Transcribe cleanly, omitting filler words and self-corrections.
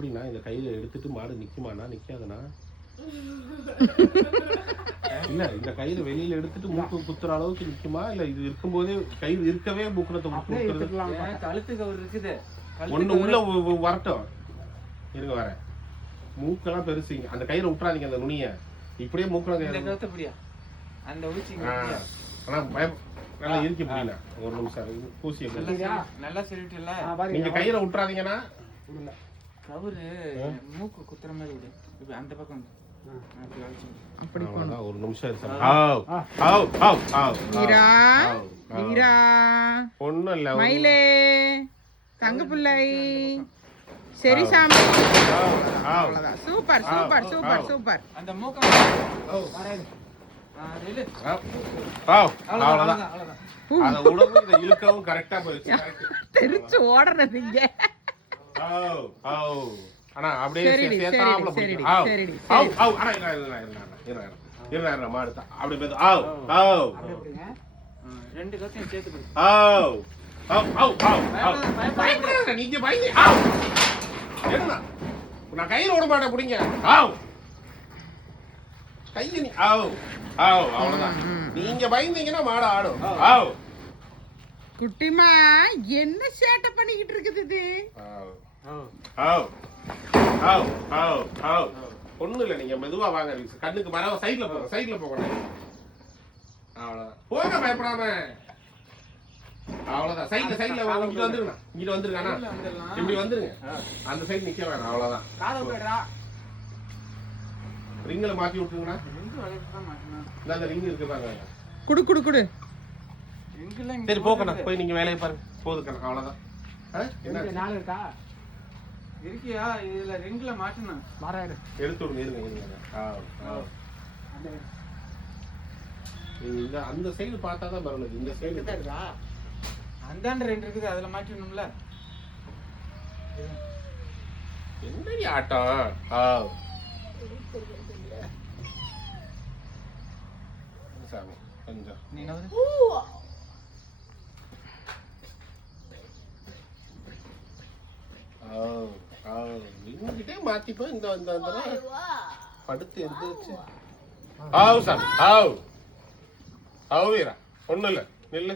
எப்படின்னா இந்த கையில எடுத்துட்டு மாடு நிக்குமாண்ணா நிக்காதுண்ணா? இல்ல இந்த கையில வெளியில எடுத்துட்டு மூக்கு குத்துற அளவுக்கு நிக்குமா இல்ல இது இருக்கும்போதே கை இருக்கவே மூக்குனத்தை கழுத்து கவர் இருக்குது ஒண்ணு உள்ள வரட்டும் இருங்க வரேன். மூக்கெல்லாம் பெருசுங்க அந்த கையில விட்டுறாதீங்க அந்த நுனிய இப்படியே மூக்குல அந்த ஆனா நல்லா இருக்கு புரியல. ஒரு நிமிஷம் பூசிய நல்லா சொல்லிட்டுல நீங்க கையில விட்டுறாதீங்கன்னா கவரு மூக்கு குத்துற மாதிரி விடு. இப்ப அந்த பக்கம் அப்படி போனா ஒரு நிமிஷம் மீரா மீரா ஒண்ணும் இல்ல மயிலே தங்க பிள்ளை சரி சாமி அவ்வளவுதான். Super super super super. அந்த மூக்க இழுக்கவும் கரெக்டா போயிடுச்சு. தெரிச்சு ஓடணும் நீங்க. ஆனா அப்படியே சேர்த்தாப்ல பிடிக்கும். மாடு அப்படி ரெண்டு கத்தையும் சேர்த்து நீங்க பயந்து என்ன நான் கையில விட மாட்டேன் பிடிங்க. கைய நீ அவ்வளவுதான். நீங்க பயந்தீங்கன்னா மாடு ஆடும். குட்டிமா என்ன சேட்டை பண்ணிக்கிட்டு இருக்குது இது? ஒண்ணும் இல்ல நீங்க மெதுவா வாங்க. கண்ணுக்கு மர சைட்ல போகணும். அவ்வளவுதான் போங்க பயப்படாம. அவ்வளவுதான் சைட்ல வாங்க. இங்கிட்டு வந்துருங்க இப்படி வந்துருங்க. அந்த சைடு நிக்க வேணாம். அவ்வளவுதான் ரிங்களை மாத்தி விட்டுருங்கண்ணா. இந்த ரிங் இருக்கு பாருங்க. குடு குடு குடு. சரி போக்கண்ணா போய் நீங்க வேலையை பாருங்க. போதுக்கண்ணா அவ்வளவுதான். நாலு இருக்கா இருக்கியா? இதுல ரிங்ல மாட்டணும். எடுத்து விடுங்க இருங்க. நீங்க அந்த சைடு பார்த்தாதான் பரவாயில்ல. இந்த சைடு இருக்கா? அந்தாண்ட ரெண்டு இருக்குது அதுல மாட்டணும்ல. என்னடி ஆட்டம்? கொஞ்சம் நீ இவங்கிட்டே மாத்திப்போ. இந்த படுத்து எடுத்துச்சு. வீரா ஒண்ணும் இல்ல நில்லு.